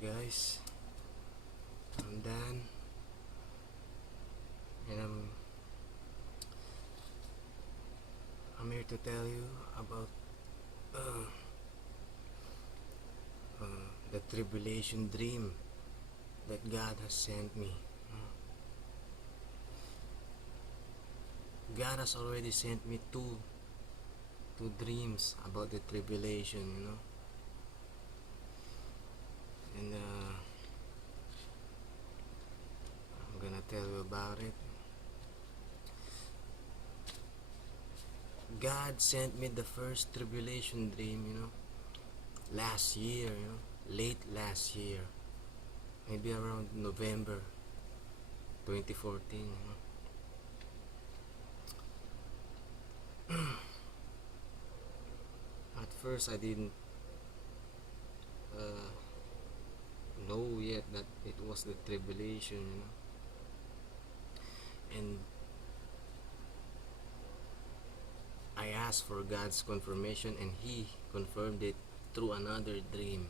Guys, I'm Dan, and I'm here to tell you about uh, the tribulation dream that God has sent me. God has already sent me two dreams about the tribulation, and I'm gonna tell you about it. God sent me the first tribulation dream, last year, late last year, maybe around November 2014. At first, I didn't uh, know yet that it was the tribulation, and I asked for God's confirmation, and He confirmed it through another dream,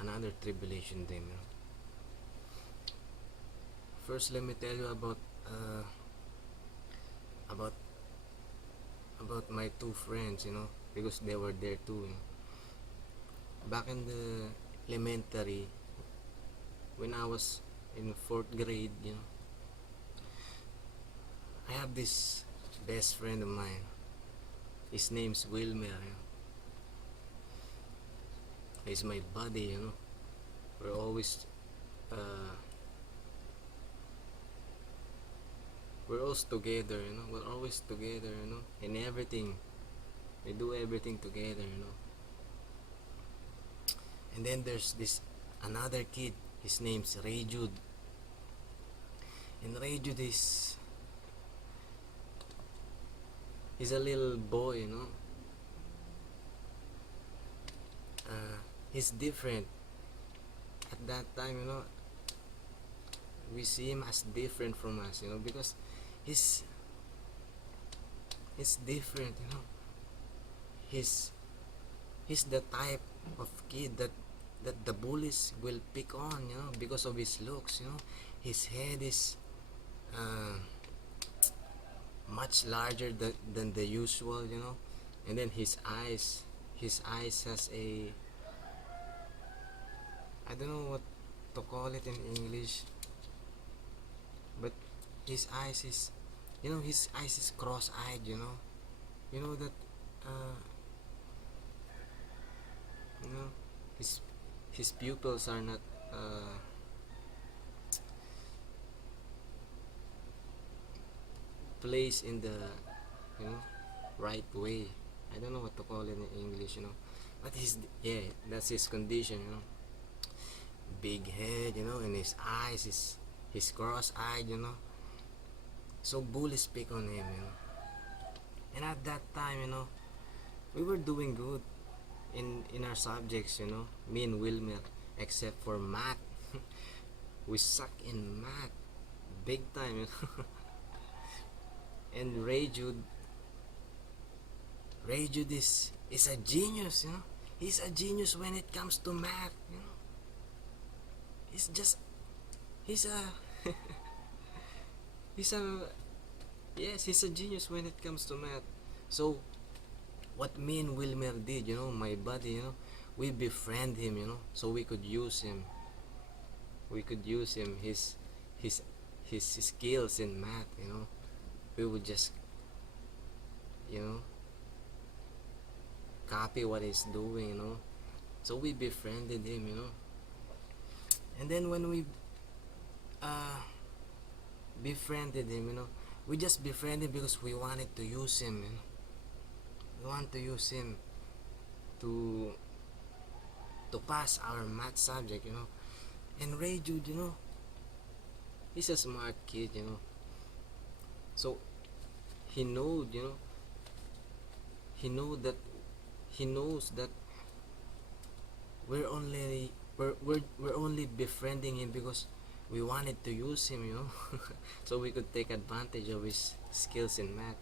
another tribulation dream. First, let me tell you uh, about about my two friends, because they were there too. Back in the elementary, when I was in fourth grade, I have this best friend of mine. His name's Wilmer. He's my buddy. We're always uh, we're always together. We're always together. In everything. We do everything together. And then there's this another kid. His name's Ray Jude. And Ray Jude he's a little boy, he's different. At that time, we see him as different from us, because he's different, he's the type of kid that the bullies will pick on, because of his looks. His head is much larger than the usual, and then his eyes has a, I don't know what to call it in English, but his eyes is, his eyes is cross-eyed, that uh, his pupils are not placed in the right way. I don't know what to call it in English, but that's his condition, big head, and his eyes is he's cross-eyed, so bullies pick on him, and at that time, we were doing good in our subjects, me and Wilmer, except for math. We suck in math big time, and Ray Jude is a genius, he's a genius when it comes to math, he's a he's a yes, he's a genius when it comes to math. So what me and Wilmer did, my buddy, we befriend him, so we could use him, his skills in math, we would just copy what he's doing, so we befriended him, and then when we befriended him, we just befriended because we wanted to use him, we want to use him to pass our math subject, and Ray Jude, he's a smart kid, so he knows, he knows that we're only befriending him because we wanted to use him, so we could take advantage of his skills in math.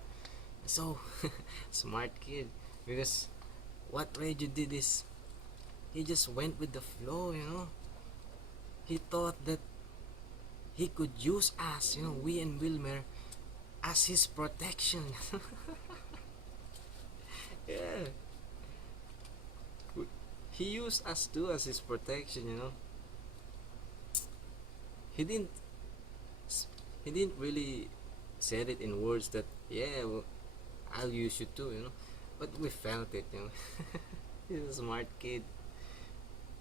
So smart kid, because what Reggie did is he just went with the flow, he thought that he could use us, we and Wilmer, as his protection. Yeah, he used us too as his protection. He didn't he didn't really said it in words that, yeah, well, I'll use you too. But we felt it. He's a smart kid.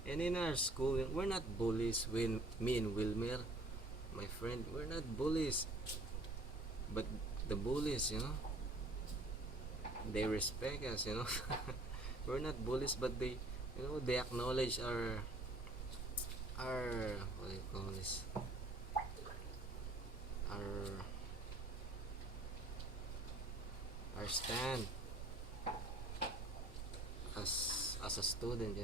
And in our school, we're not bullies. When me and Wilmer, my friend, we're not bullies. But the bullies, they respect us. We're not bullies, but they acknowledge our what do you call this? Our our stand as a student.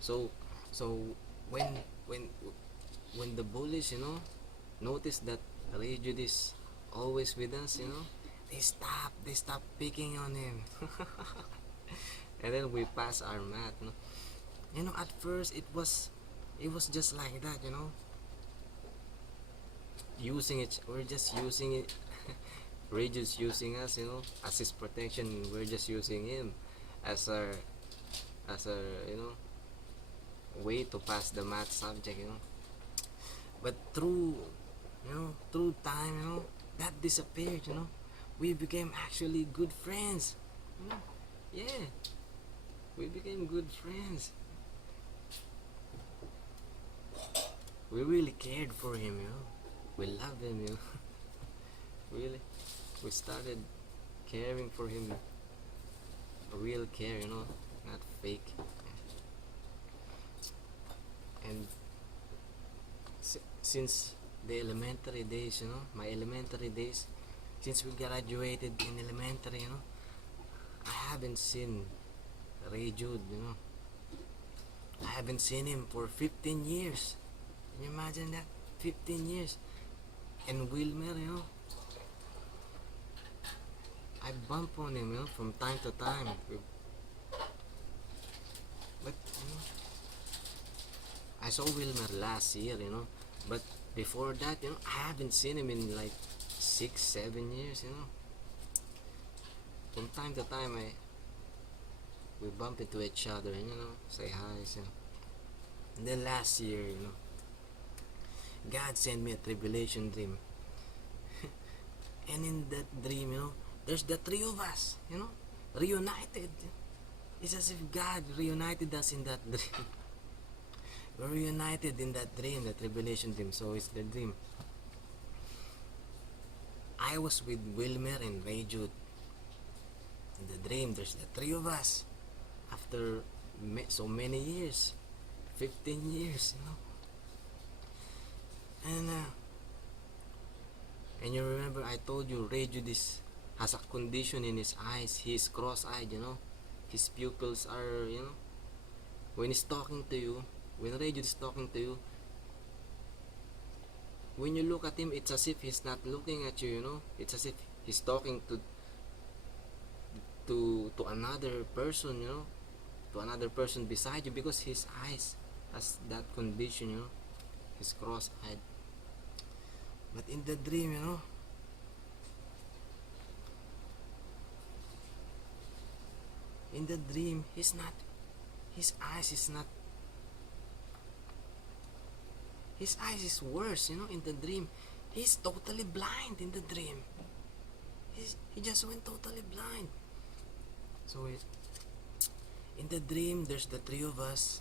So so when when when the bullies, notice that Rajud is always with us, they stop picking on him. And then we pass our math. At first it was just like that. We're just using it. Rajud's using us, as his protection. We're just using him as our way to pass the math subject. But through time, that disappeared. We became actually good friends. Yeah, we became good friends. We really cared for him. We loved him. Really, we started caring for him. Real care, not fake. And since the elementary days, my elementary days, since we graduated in elementary, I haven't seen Ray Jude. I haven't seen him for 15 years. Can you imagine that? 15 years. And Wilmer, I bump on him, from time to time. But I saw Wilmer last year, but before that, I haven't seen him in like 6-7 years. From time to time, we bump into each other and say hi. So. And then last year, God sent me a tribulation dream. And in that dream, there's the three of us, reunited. It's as if God reunited us in that dream. We're reunited in that dream, the tribulation dream. So it's the dream. I was with Wilmer and Ray Jude. In the dream, there's the three of us. After so many years, 15 years. And you remember I told you Ray Jude has a condition in his eyes. He's cross-eyed. His pupils are, when he's talking to you, when Ray Jude is talking to you, when you look at him, it's as if he's not looking at you. It's as if he's talking to another person, to another person beside you, because his eyes has that condition, he's cross-eyed. But in the dream, in the dream, his eyes is worse, in the dream. He's totally blind in the dream. He just went totally blind. So in the dream, there's the three of us.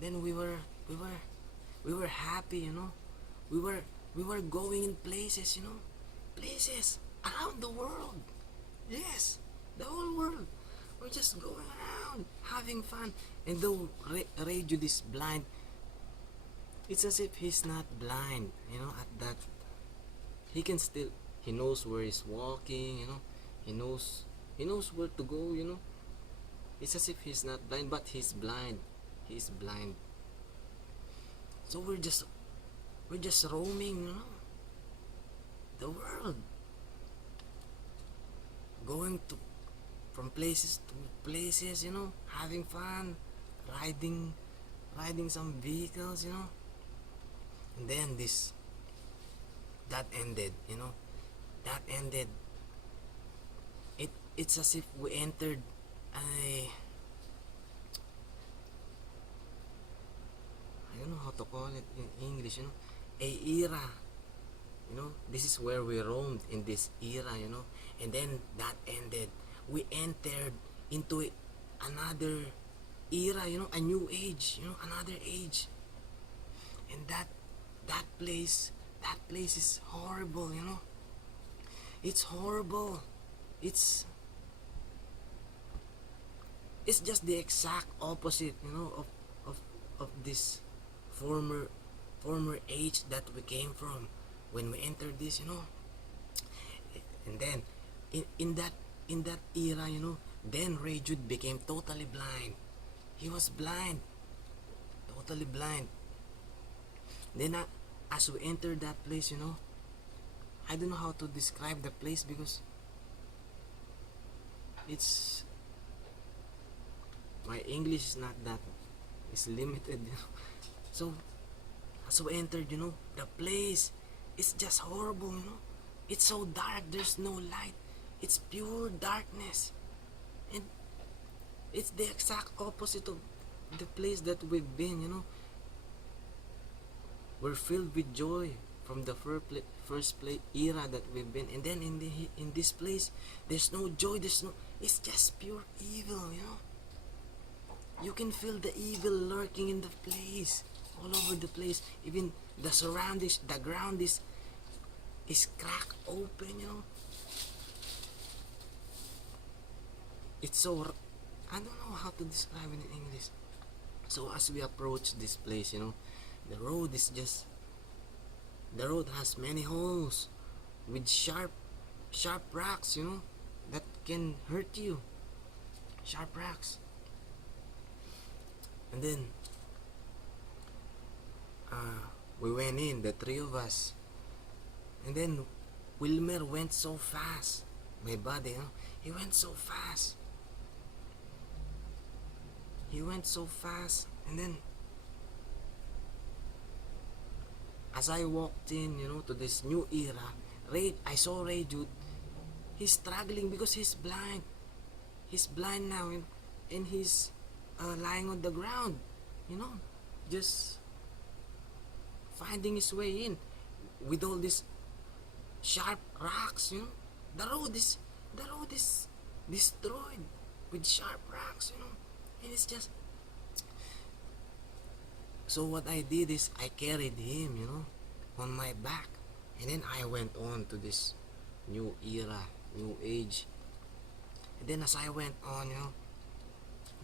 Then we were happy. We were going in places. Places around the world. Yes, the whole world. We're just going around having fun. And though Ray Jude is blind, it's as if he's not blind. At that, he knows where he's walking. He knows where to go. It's as if he's not blind, but he's blind. He's blind. So we're just roaming, the world, going from places to places, having fun, riding some vehicles, And then that ended, that ended. It's as if we entered a, I don't know how to call it in English, a era. This is where we roamed in this era, and then that ended. We entered into another era, a new age, another age. And that place is horrible, it's horrible. It's it's just the exact opposite, of of this former age that we came from when we entered this, and then in that era, then Ray Jude became totally blind. He was blind, totally blind. Then as we entered that place, I don't know how to describe the place because it's my English is not that, is limited, So as we entered, the place is just horrible, It's so dark, there's no light. It's pure darkness. And it's the exact opposite of the place that we've been, We're filled with joy from the first era that we've been. And then in this place, there's no joy, it's just pure evil, You can feel the evil lurking in the place, all over the place. Even the surroundings, the ground is cracked open, It's so, I don't know how to describe it in English. So as we approach this place, the road has many holes with sharp rocks, that can hurt you. Sharp rocks. And then we went in, the three of us. And then Wilmer went so fast. My buddy, he went so fast. And then as I walked in, to this new era, I saw Ray Jude. He's struggling because he's blind. He's blind now, and he's lying on the ground, just finding his way in with all these sharp rocks. The road is destroyed with sharp rocks, and it's just. So what I did is I carried him, on my back, and then I went on to this new era, new age. And then as I went on,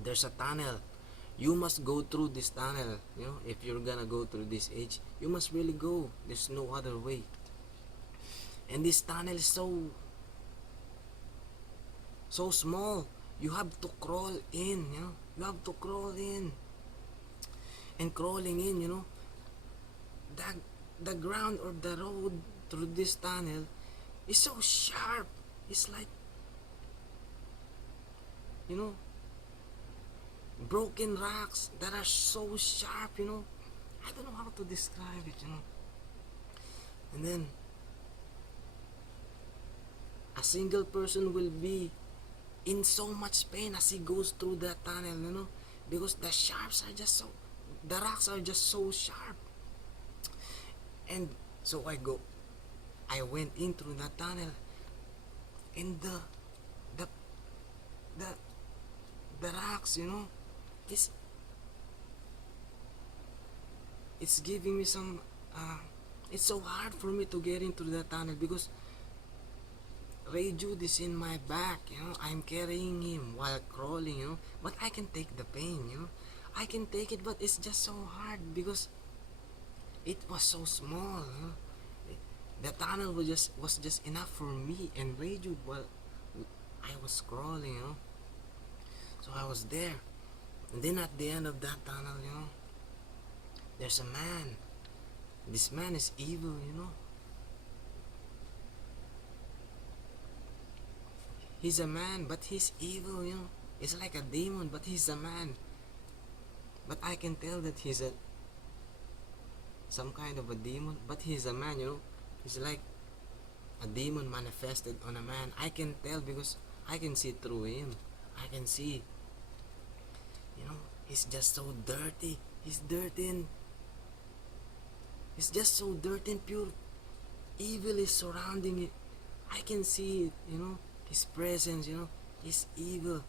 there's a tunnel. You must go through this tunnel, if you're gonna go through this age, you must really go. There's no other way. And this tunnel is so small. You have to crawl in, You have to crawl in. And crawling in, the ground or the road through this tunnel is so sharp. It's like, broken rocks that are so sharp, I don't know how to describe it, And then a single person will be in so much pain as he goes through that tunnel, because the rocks are just so sharp. And so I went in through that tunnel, and the rocks, it's giving me some, it's so hard for me to get into the tunnel because Ray Jude is in my back, I'm carrying him while crawling, but I can take the pain, I can take it, but it's just so hard because it was so small, The tunnel was just enough for me and Ray Jude while I was crawling, So I was there. And then at the end of that tunnel, there's a man. This man is evil, He's a man, but he's evil, It's like a demon, but he's a man. But I can tell that he's some kind of a demon, but he's a man, he's like a demon manifested on a man. I can tell because I can see through him. I can see, he's just so dirty. He's dirty and he's just so dirty and pure. Evil is surrounding it. I can see it, his presence, he's evil.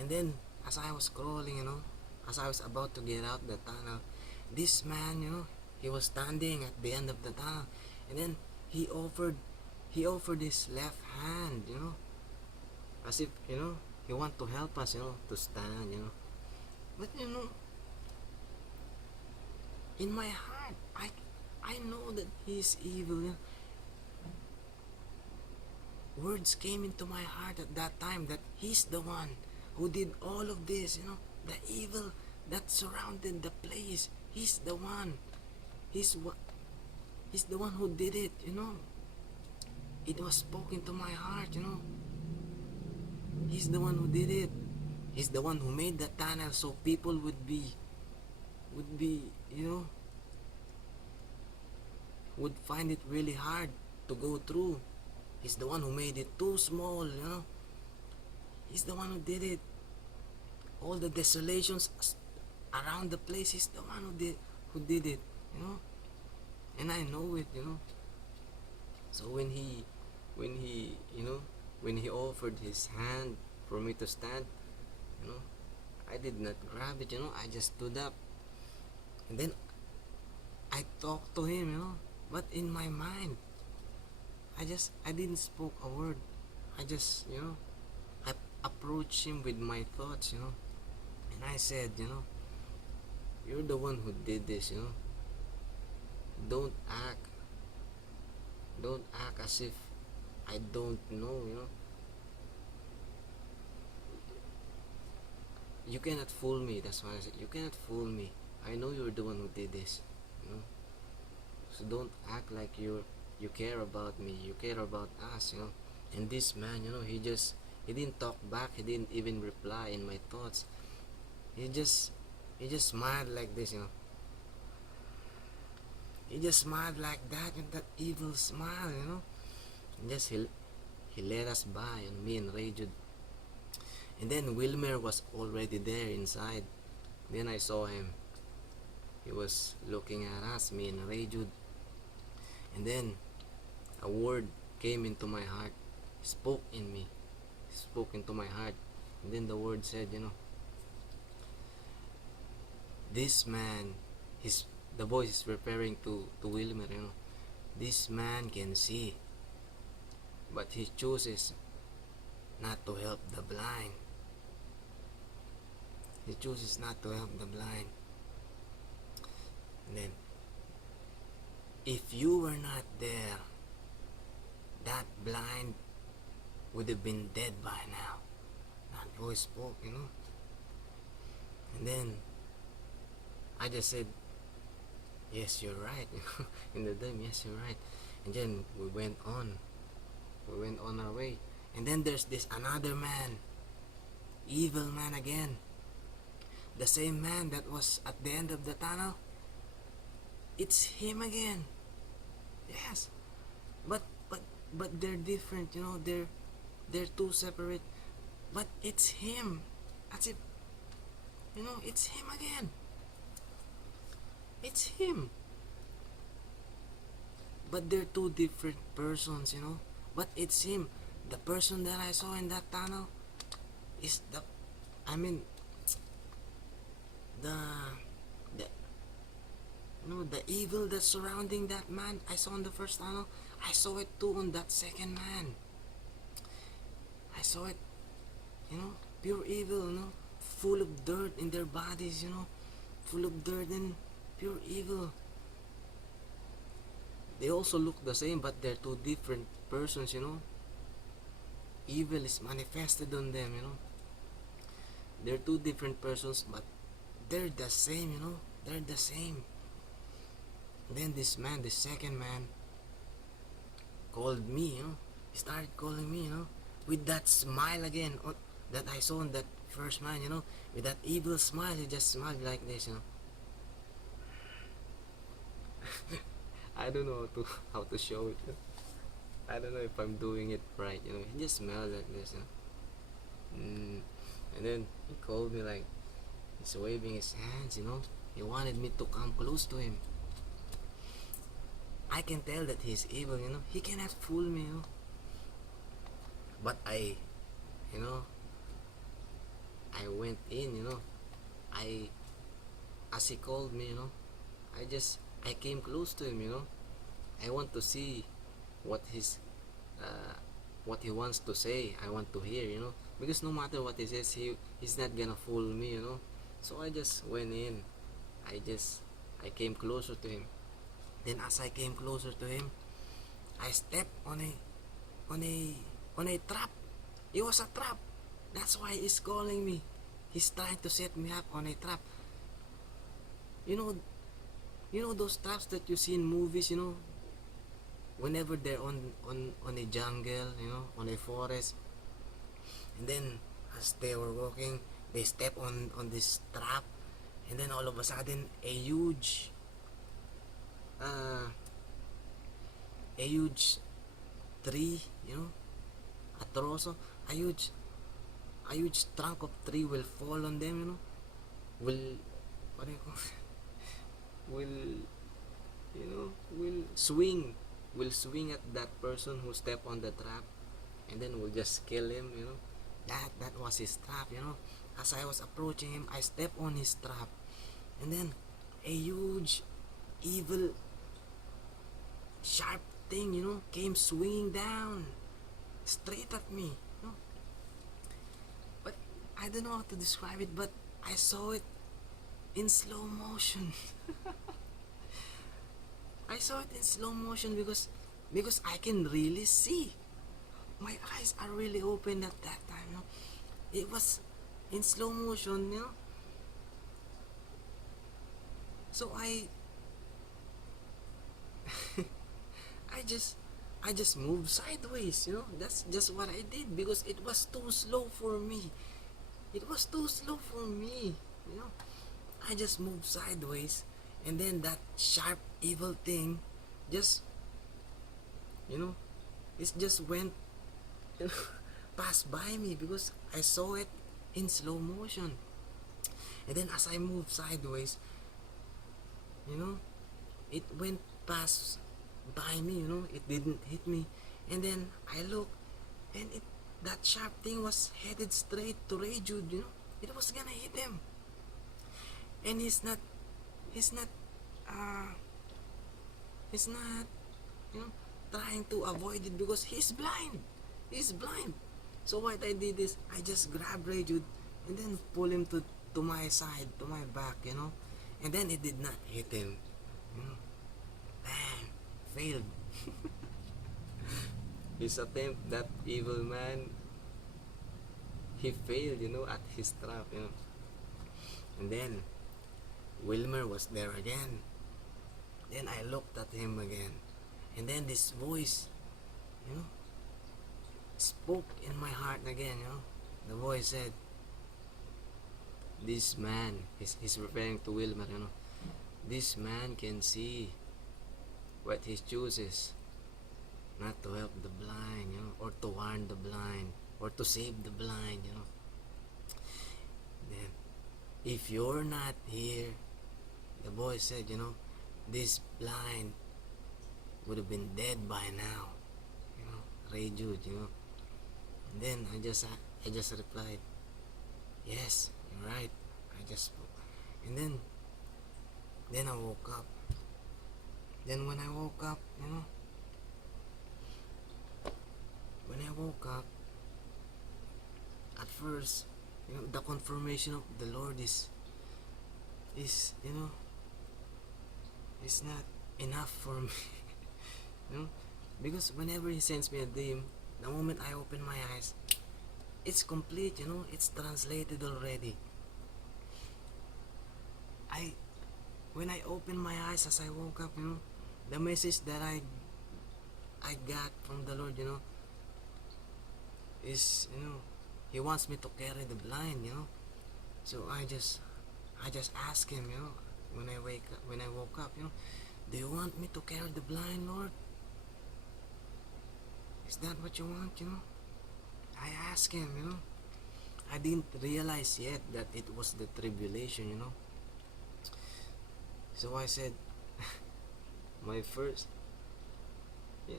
And then as I was crawling, as I was about to get out the tunnel, this man, he was standing at the end of the tunnel, and then he offered his left hand, as if, he want to help us, to stand, But in my heart, I know that he's evil. Words came into my heart at that time that he's the one who did all of this, the evil that surrounded the place. He's the one. He's the one who did it, It was spoken to my heart, He's the one who did it. He's the one who made the tunnel so people would be, would find it really hard to go through. He's the one who made it too small, He's the one who did it. All the desolations around the place, he's the one who did it, And I know it, So when he offered his hand for me to stand, I did not grab it, I just stood up. And then I talked to him, but in my mind, I didn't spoke a word. I just, I approached him with my thoughts, And I said, you're the one who did this, Don't act as if I don't know, You cannot fool me. That's why I said, you cannot fool me. I know you're the one who did this, So don't act like you care about me. You care about us, And this man, he didn't talk back. He didn't even reply in my thoughts. He just smiled like this, He just smiled like that, and that evil smile, And just he let us by, and me and Ray Jude. And then Wilmer was already there inside. Then I saw him. He was looking at us, me and Ray Jude. And then a word came into my heart. Spoke in me. Spoke into my heart. And then the word said, this man, the voice is referring to Wilmer, This man can see, but he chooses not to help the blind. He chooses not to help the blind. And then, if you were not there, that blind would have been dead by now. That voice spoke, And then, I just said, yes, you're right. In the time, yes, you're right. And then we went on our way. And then there's this another man, evil man again, the same man that was at the end of the tunnel. It's him again. Yes, but they're different, they're two separate, but it's him. That's it, it's him again. It's him. But they're two different persons, But it's him. The person that I saw in that tunnel is the evil that's surrounding that man I saw in the first tunnel. I saw it too on that second man. I saw it, pure evil, full of dirt in their bodies, full of dirt and pure evil. They also look the same, but they're two different persons, Evil is manifested on them, They're two different persons, but they're the same, They're the same. Then this man, the second man, called me, He started calling me, with that smile again that I saw in that first man, with that evil smile. He just smiled like this, I don't know how to show it. I don't know if I'm doing it right. He just smells like this. And then he called me like he's waving his hands. He wanted me to come close to him. I can tell that he's evil. He cannot fool me. But you know, I went in. I, as he called me. I came close to him. I want to see what his, uh, what he wants to say. I want to hear. Because no matter what he says, he's not gonna fool me. So I just went in. I came closer to him. Then as I came closer to him, I stepped on a on a trap. It was a trap. That's why he's calling me. He's trying to set me up on a trap. You know, those traps that you see in movies. Whenever they're on a jungle, on a forest, and then as they were walking, they step on this trap, and then all of a sudden uh, a huge tree, a trozo, a huge trunk of tree will fall on them. Will, what do you call it? Will swing at that person who stepped on the trap, and then will just kill him. That was his trap. As I was approaching him, I stepped on his trap, and then a huge evil sharp thing came swinging down straight at me. But I don't know how to describe it, but I saw it in slow motion. I saw it in slow motion because I can really see. My eyes are really open at that time. It was in slow motion. So I just moved sideways. That's just what I did because it was too slow for me. It was too slow for me. I just moved sideways, and then that sharp evil thing just it just went passed by me because I saw it in slow motion. And then as I moved sideways, it went past by me. It didn't hit me. And then I looked, and that sharp thing was headed straight to Ray Jude. It was gonna hit him, and he's not uh he's not trying to avoid it because he's blind. So what I did is I just grabbed Ray Jude and then pull him to my side, to my back. And then it did not hit him. Bang, failed. His attempt, that evil man, he failed at his trap. And then Wilmer was there again. Then I looked at him again, and then this voice spoke in my heart again. The voice said, this man, he's referring to Wilmer. This man can see what he chooses not to help the blind, or to warn the blind, or to save the blind. Then if you're not here, the boy said, this blind would have been dead by now. Ray Jude. And then I just replied, yes, you're right. And then I woke up. Then when I woke up, at first, the confirmation of the Lord is is not enough for me. Because whenever he sends me a dream, the moment I open my eyes, it's complete. It's translated already. When I opened my eyes as I woke up, the message that I got from the Lord, is he wants me to carry the blind. So I just asked him, when I woke up, Do you want me to carry the blind, Lord? Is that what you want, I asked him, I didn't realize yet that it was the tribulation. So I said, my first, yeah,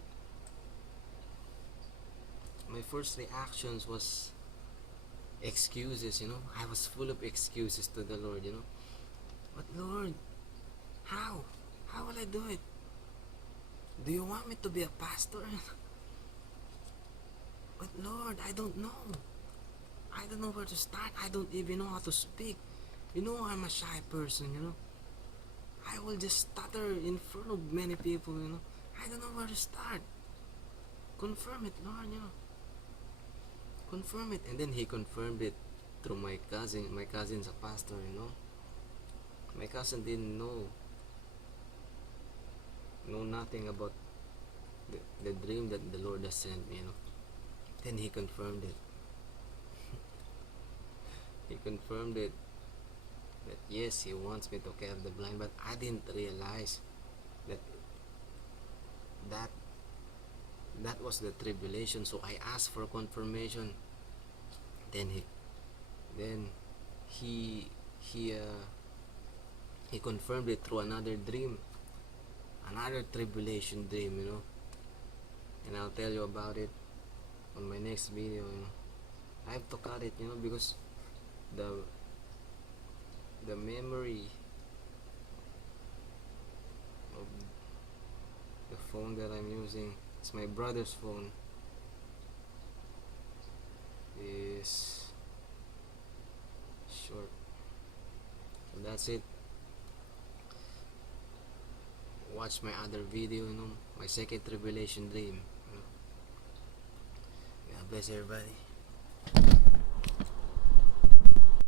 my first reactions was excuses. I was full of excuses to the Lord. But Lord, how? How will I do it? Do you want me to be a pastor? But Lord, I don't know. I don't know where to start. I don't even know how to speak. I'm a shy person. I will just stutter in front of many people. I don't know where to start. Confirm it, Lord. Confirm it. And then he confirmed it through my cousin. My cousin's a pastor. My cousin didn't know nothing about the dream that the Lord has sent me. Then he confirmed it. He confirmed it that yes, he wants me to care the blind, but I didn't realize that that that was the tribulation. So I asked for confirmation. Then he he uh, he confirmed it through another dream, another tribulation dream. And I'll tell you about it on my next video. I have to cut it, because the the memory of the phone that I'm using, it's my brother's phone, is short. So that's it. Watch my other video, my second tribulation dream. God bless everybody.